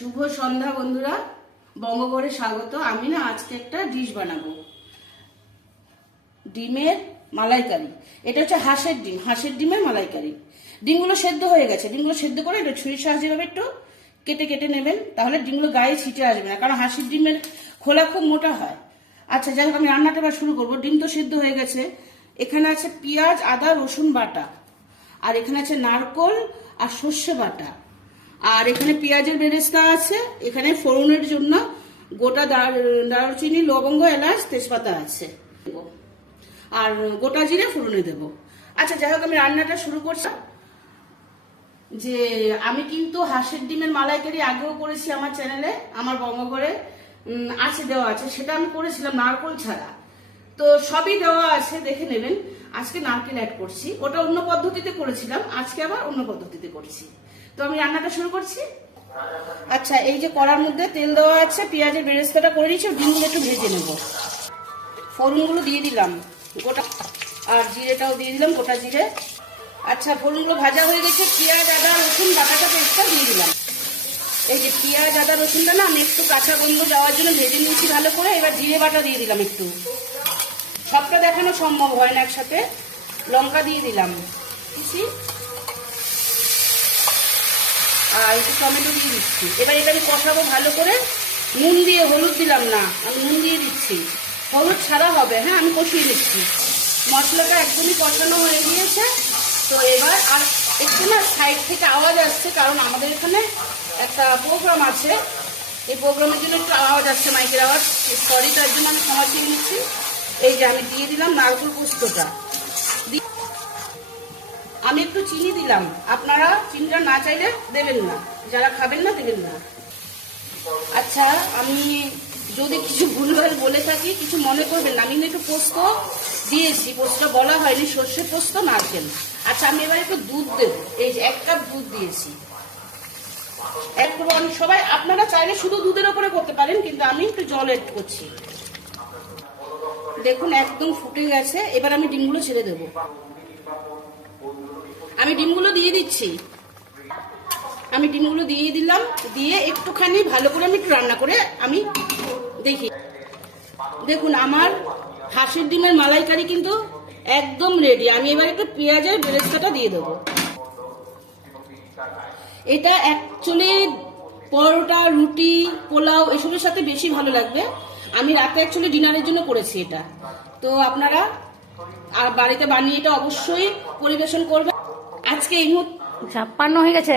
শুভ সন্ধ্যা বন্ধুরা। বঙ্গগড়ে স্বাগত। আমি না আজকে একটা ডিশ বানাবো। ডিমের মালাইকারি। এটা হচ্ছে হাঁসের ডিম। হাঁসের ডিমের মালাইকারি। ডিমগুলো সেদ্ধ হয়ে গেছে। ডিমগুলো সেদ্ধ করে একটু ছুরির সাহায্যে একটু কেটে কেটে নেবেন। তাহলে ডিমগুলো গায়ে ছিটে আসবে না। কারণ হাঁসের ডিমের খোলা খুব মোটা হয়। আচ্ছা যাই হোক, আমি রান্নাটা এবার শুরু করব। ডিম তো সেদ্ধ হয়ে গেছে। এখানে আছে পেঁয়াজ, আদা, রসুন বাটা। আর এখানে আছে নারকোল আর সর্ষে বাটা। আর এখানে পেঁয়াজের বেরেস্তা আছে, এখানে ফোড়নের জন্য গোটা দার- দারুচিনি, লবঙ্গ, এলাচ, তেজপাতা আছে। আর গোটা জিরে ফোড়নে দেবো। আচ্ছা যাই হোক, আমি রান্নাটা শুরু করছি। যে আমি কিন্তু হাঁসের ডিমের মালাইকারি আগেও করেছি আমার চ্যানেলে, আমার বঙ্গঘরে আছে, দেওয়া আছে, সেটা আমি করেছিলাম নারকোল ছাড়া। তো সবই দেওয়া আছে, দেখে নেবেন। আজকে নারকেল অ্যাড করছি। ওটা অন্য পদ্ধতিতে করেছিলাম, আজকে আবার অন্য পদ্ধতিতে করছি। তো আমি রান্নাটা শুরু করছি। আচ্ছা এই যে কড়ার মধ্যে তেল দেওয়া আছে, পেঁয়াজের বেরেস্তাটা করে নিয়েছি ডিমগুলো একটু ভেজে নেব। ফোড়নগুলো দিয়ে দিলাম, গোটা আর জিরেটাও দিয়ে দিলাম, গোটা জিরে। আচ্ছা ফোড়নগুলো ভাজা হয়ে গেছে, পেঁয়াজ, আদা, রসুন, বাটাটা পেস্টটা দিয়ে দিলাম। এই যে পেঁয়াজ, আদা, রসুনটা না, আমি একটু কাঁচা গন্ধ যাওয়ার জন্য ভেজে নিয়েছি ভালো করে, এবার জিরে বাটা দিয়ে দিলাম একটু। সবটা দেখানো সম্ভব হয় না একসাথে। লঙ্কা দিয়ে দিলাম। আর একটু টমেটো দিয়ে দিচ্ছি। এবার এটা আমি কষাবো ভালো করে। নুন দিয়ে হলুদ দিলাম না, আমি নুন দিয়ে দিচ্ছি। হলুদ ছাড়া হবে হ্যাঁ আমি কষিয়ে দিচ্ছি মশলাটা একদমই কষানো হয়ে গিয়েছে। তো এবার আর একটু না সাইড থেকে আওয়াজ আসছে, কারণ আমাদের এখানে একটা প্রোগ্রাম আছে। এই প্রোগ্রামের জন্য একটু আওয়াজ আসছে মাইকের আওয়াজ। সরি তার জন্য আমি ক্ষমা চেয়ে নিচ্ছি। এই যে আমি দিয়ে দিলাম নারকুল পোস্তটা। আমি একটু চিনি দিলাম। আপনারা চিনিটা না চাইলে দেবেন না। যারা খাবেন না, দেবেন না। আচ্ছা আমি যদি কিছু ভুলভাল বলে থাকি, কিছু মনে করবেন না। আমি একটু পোস্ত দিয়েছি। পোস্তটা বলা হয়নি, সর্ষে পোস্ত, নারকেল। আচ্ছা আমি এবার একটু দুধ দেবো। এই যে এক কাপ দুধ দিয়েছি। অনেক সবাই, আপনারা চাইলে শুধু দুধের ওপরে করতে পারেন, কিন্তু আমি একটু জল এড করছি। দেখুন, একদম ফুটে গেছে। এবার আমি ডিমগুলো ছেড়ে দেবো। আমি ডিমগুলো দিয়ে দিচ্ছি। আমি ডিমগুলো দিয়ে দিলাম, দিয়ে একটুখানি ভালো করে আমি একটু রান্না করে আমি দেখি। দেখুন, আমার হাঁসের ডিমের মালাইকারি কিন্তু একদম রেডি আমি এবার একটু পেঁয়াজের বেরেস্তাটা দিয়ে দেবো। এটা অ্যাকচুয়ালি পরোটা, রুটি, পোলাও এসবের সাথে বেশি ভালো লাগবে। আমি রাতে অ্যাকচুয়ালি ডিনারের জন্য করেছি এটা। তো আপনারা আর বাড়িতে বানিয়ে এটা অবশ্যই পরিবেশন করবে। আজকে এই মুহূর্তে ছাপ্পান্ন হয়ে গেছে।